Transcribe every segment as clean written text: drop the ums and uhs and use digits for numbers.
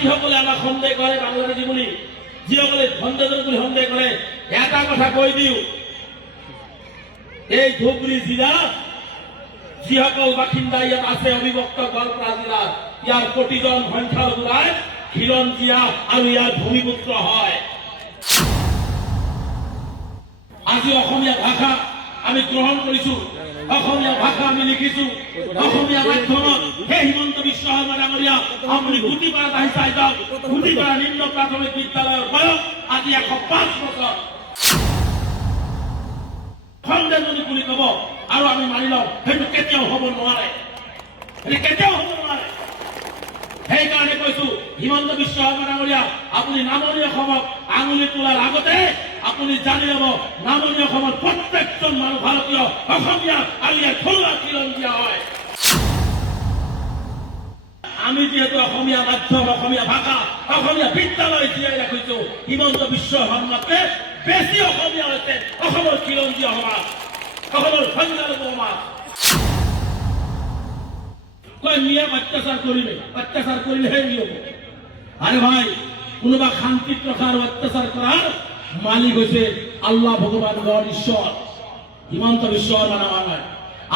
যিসকলে আমাক সন্দেহ কৰে বাংলাদেশী বুলি, যিসকলে ধন্দেজন বুলি সন্দেহ কৰে, এটা কথা কৈ দিওঁ, এই ধুবুৰী জিলা যিসকল বাসিন্দা ইয়াত আছে অবিভক্ত গোৱালপাৰা জিলাৰ, ইয়াৰ প্ৰতিজন সংখ্যালঘু ৰাইজ খিলঞ্জীয়া আৰু ইয়াৰ ভূমিপুত্ৰ হয়। আজি অসমীয়া ভাষা আমি গ্ৰহণ কৰিছো, অসমীয়া ভাষা আমি লিখিছো, অসমীয়া মাধ্যমত সেই হিমন্ত বিশ্ব শৰ্মা ডাঙৰীয়া আপুনি গুটিপাৰাত আহি চাই যাওক, গুটিপাৰা নিম্ন প্ৰাথমিক বিদ্যালয়ৰ বয়স আজি 105 বছৰ। সন্দেহজনী বুলি কব আৰু আমি মানি লওঁ, সেইটো কেতিয়াও হ'ব নোৱাৰে, সেইটো কেতিয়াও হ'ব নোৱাৰে। সেইকাৰণে কৈছো হিমন্ত বিশ্ব শৰ্মা ডাঙৰীয়া আপুনি নামনি অসমক আঙুলি তোলাৰ আগতে আপুনি জানি ল'ব, নামনি অসমৰ প্ৰত্যেকজন মানুহ ভাৰতীয় অসমীয়া আৰু ইয়াৰ থলুৱা খিলঞ্জীয়া হয়। আমি যিহেতু অসমীয়া মাধ্যম, অসমীয়া ভাষা, অসমীয়া বিদ্যালয় জীয়াই ৰাখিছো, হিমন্ত বিশ্ব শৰ্মাতকে বেছি অসমীয়া হৈছে অসমৰ খিলঞ্জীয়া সমাজ, অসমৰ সংখ্যালঘু সমাজ। নিয়ম অত্যাচাৰ কৰিলে, অত্যাচাৰ কৰিলেহে নিয়ম। আৰে ভাই, কোনোবা শান্তিত ৰখাৰ অত্যাচাৰ কৰাৰ মালিক হৈছে আল্লাহ ভগৱান গড ঈশ্বৰ, হিমন্ত বিশ্ব শৰ্মা ডাঙৰীয়া।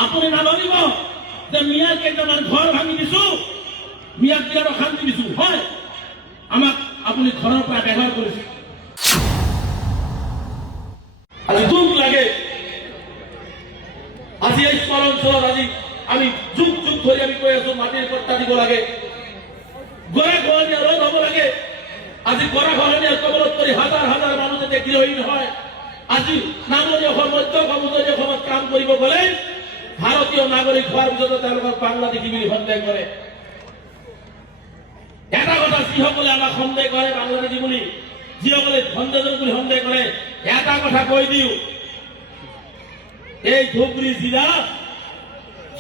আপুনি নাভাবিব যে মিয়াক কেইটামান ঘৰ ভাঙি দিছো, মিয়াক বিৰাট অশান্তি দিছো, হয় আমাক আপুনি ঘৰৰ পৰা ব্যৱহাৰ কৰিছে। আজি দুখ লাগে, আজি এই অঞ্চলত আজি আমি যুগ যুগ ধৰি আমি কৈ আছো মাটিৰ পট্টা দিব লাগে, গৰা খহনীয়া ৰোধ হ'ব লাগে। আজি গৰা খহনীয়াৰ কবলত পৰি হাজাৰ হাজাৰ মানুহ যাতে গৃহহীন হয়। আজি নামনি অসম, মধ্য অসম, উজনি অসমত কাম কৰিব গ'লে ভাৰতীয় নাগৰিক হোৱাৰ পিছতো তেওঁলোকক বাংলাদেশী বুলি সন্দেহ কৰে। এটা কথা, যিসকলে আমাক সন্দেহ কৰে বাংলাদেশী বুলি, যিসকলে ধন্দেজন বুলি সন্দেহ কৰে, এটা কথা কৈ দিওঁ, এই ধুবুৰী জিলা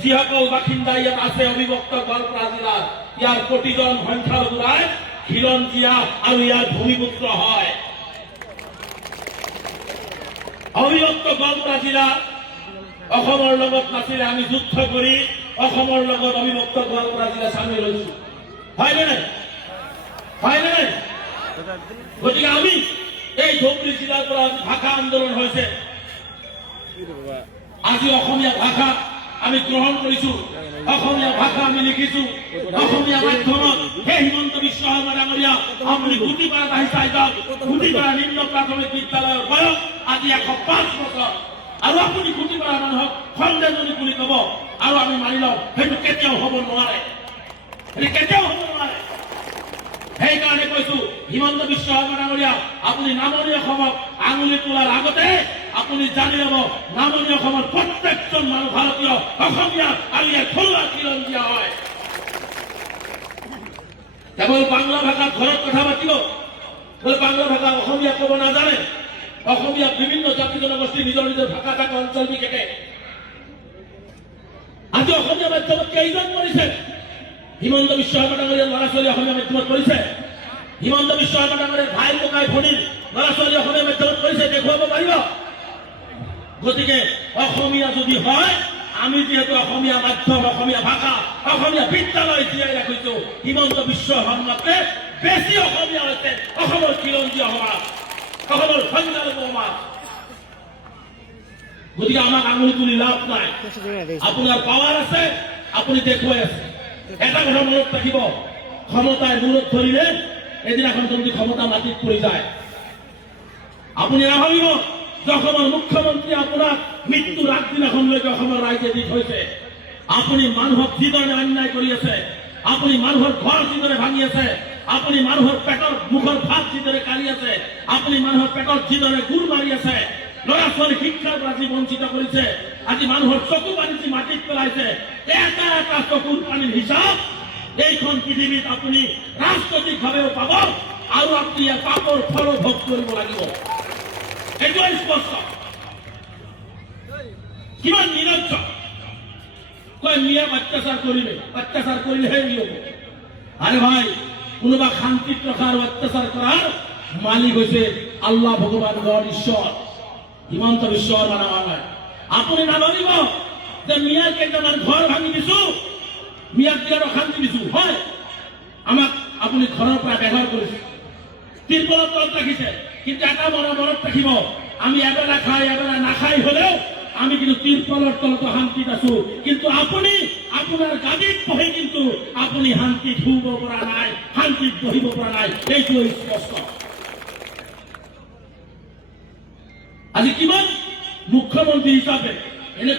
যিসকল বাসিন্দা ইয়াত আছে অবিভক্ত গোৱালপাৰা জিলাৰ, ইয়াৰ প্ৰতিজন সংখ্যালঘু ৰাইজ খিলঞ্জীয়া আৰু ইয়াৰ ভূমিপুত্ৰ হয়। অবিভক্ত গোৱালপাৰা জিলা অসমৰ লগত নাছিলে, আমি যুদ্ধ কৰি অসমৰ লগত অবিভক্ত গোৱালপাৰা জিলা চামিল হৈছো, হয়নে নাই? হয়নে নাই? গতিকে আমি এই ধুবুৰী জিলাৰ পৰা ভাষা আন্দোলন হৈছে, আজি অসমীয়া ভাষা আমি গ্ৰহণ কৰিছো, অসমীয়া ভাষা আমি লিখিছো, অসমীয়া মাধ্যমত সেই হিমন্ত বিশ্ব শৰ্মা ডাঙৰীয়া আপুনি গুটিপাৰাত আহি চাই যাওক, গুটিপাৰা নিম্ন প্ৰাথমিক বিদ্যালয়ৰ বয়স আজি 105 বছৰ। আৰু আপুনি গুটিপাৰা মানুহক সন্দেহজনী বুলি কব আৰু আমি মানি লওঁ, সেইটো কেতিয়াও হ'ব নোৱাৰে, সেইটো কেতিয়াও হ'ব নোৱাৰে। সেইকাৰণে কৈছো হিমন্ত বিশ্ব শৰ্মা ডাঙৰীয়া আপুনি নামনি অসমক আঙুলি তোলাৰ আগতে আপুনি জানি ল'ব, নামনি অসমৰ প্ৰত্যেকজন মানুহ ভাৰতীয় অসমীয়া আৰু ইয়াৰ থলুৱা খিলঞ্জীয়া হয়। কেৱল বাংলা ভাষাত ঘৰত কথা পাতিব, বোলে বাংলা ভাষা অসমীয়া ক'ব নাজানে, অসমীয়া বিভিন্ন জাতি জনগোষ্ঠী নিজৰ নিজৰ ভাষা থাকে অঞ্চল বিশেষে। আজি অসমীয়া মাধ্যমত কেইজন কৰিছে? হিমন্ত বিশ্ব শৰ্মা ডাঙৰীয়াৰ ল'ৰা ছোৱালী অসমীয়া মাধ্যমত কৰিছে, হিমন্ত বিশ্ব শৰ্মা ডাঙৰীয়াৰ ভাই ককাই ভনীৰ ল'ৰা ছোৱালী অসমীয়া মাধ্যমত কৰিছে, দেখুৱাব পাৰিব। গতিকে অসমীয়া যদি হয়, আমি যিহেতু অসমীয়া মাধ্যম, অসমীয়া ভাষা, অসমীয়া বিদ্যালয় জীয়াই ৰাখিছো, হিমন্ত বিশ্ব শৰ্মাতকে বেছি অসমীয়া হৈছে অসমৰ খিলঞ্জীয়া সমাজ, অসমৰ সংখ্যালঘু সমাজ। গতিকে আমাক আঙুলি তুলি লাভ নাই, আপোনাৰ পাৱাৰ আছে, আপুনি দেখুৱাই আছে। এটা কথা মনত ৰাখিব, ক্ষমতাই মূৰত ধৰিলে এদিনাখন যদি ক্ষমতা মাটিত পৰি যায়, আপুনি নাভাবিব যে অসমৰ মুখ্যমন্ত্ৰী আপোনাক মৃত্যুৰ আগদিনাখনলৈকে অসমৰ ৰাইজে দি থৈছে। আপুনি মানুহক যিদৰে অন্যায় কৰি আছে, আপুনি মানুহৰ ঘৰ যিদৰে ভাঙি আছে, আপুনি মানুহৰ পেটৰ মুখৰ ভাত যিদৰে কাঢ়ি আছে, আপুনি মানুহৰ পেটত যিদৰে গুৰ মাৰি আছে, ল'ৰা ছোৱালী শিক্ষাৰ পৰা যি বঞ্চিত কৰিছে, আজি মানুহৰ চকু পানী যি মাটিত পেলাইছে, এটা এটা চকুৰ পানীৰ হিচাপ এইখন পৃথিৱীত আপুনি ৰাজনৈতিকভাৱেও পাব আৰু আপুনি ইয়াৰ পাপৰ ফল ভোগ কৰিব লাগিব। এইটোৱেই স্পষ্ট। কিমান নিৰঞ্জ কয় নিয়ম অত্যাচাৰ কৰিলে, অত্যাচাৰ কৰিলেহে নিয়ম। আৰে ভাই, কোনোবা শান্তিত ৰখাৰ অত্যাচাৰ কৰাৰ মালিক হৈছে আল্লাহ ভগৱান গড ঈশ্বৰ, হিমন্ত বিশ্ব শৰ্মা ডাঙৰীয়া। আপুনি নাভাবিব যে মিয়াক কেইটামান ঘৰ ভাঙি দিছো, মিয়াক বিৰাট অশান্তি দিছো, হয় আমাক আপুনি ঘৰৰ পৰা ব্যৱহাৰ কৰিছে, তিৰপলৰ তলত ৰাখিছে। কিন্তু এটা মনত ৰাখিব, আমি এবেলা খাই এবেলা নাখাই হলেও আমি কিন্তু তিৰপলৰ তলতো শান্তিত আছো। কিন্তু আপুনি আপোনাৰ গাদীত বহি কিন্তু আপুনি শান্তিত শুব পৰা নাই, শান্তিত বহিব পৰা নাই, এইটো স্পষ্ট। আজি কিমান মুখ্যমন্ত্ৰী হিচাপে এনেকুৱা